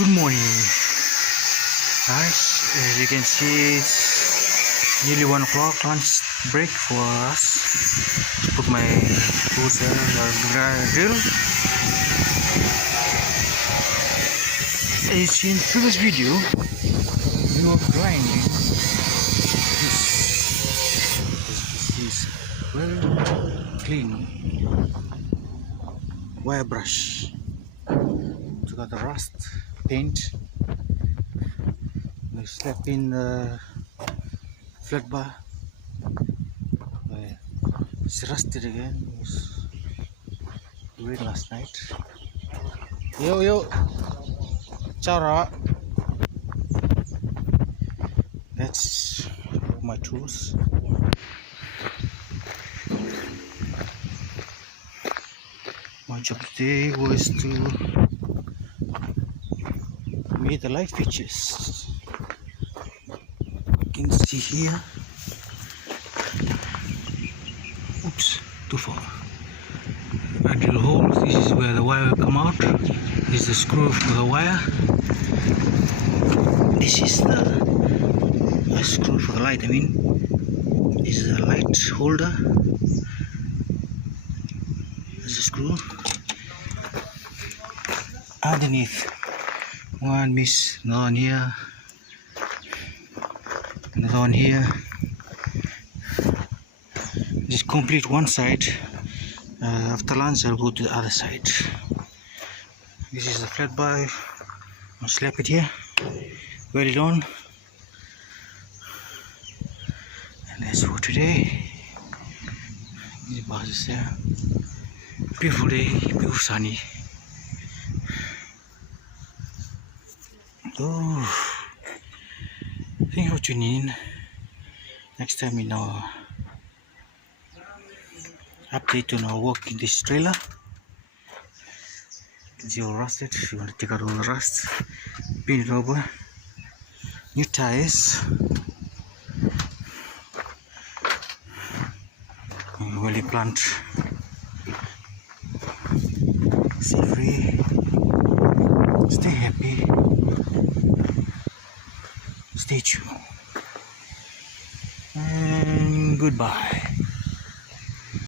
Good morning, guys. As you can see, it's nearly 1 o'clock. Lunch break for us. Let's put my tools drill. As you see in the previous video, we were grinding. This is well clean wire brush. To got the rust paint. We slept in the flat bar. It's rusted again. It was rain last night. Yo, Chara. That's my tools. My job today was to make the light fixtures. You can see here. Oops, too far. I drill holes. This is where the wire will come out. This is the screw for the wire. This is the screw for the light. This is the light holder. This is the screw. Underneath, one miss, another one here, another one here. Just complete one side. After lunch I'll go to the other side. This is the flat bar. I'll slap it here, weld it on, and that's for today. These bars is there. Beautiful day, beautiful sunny. Oh, thank you for tuning in. Next time in our update on our work in this trailer. You can see all rusted. If you want to take out all the rust, paint it over. New tires. Welly plant. Stay free. Stay happy. Stay tuned. And goodbye.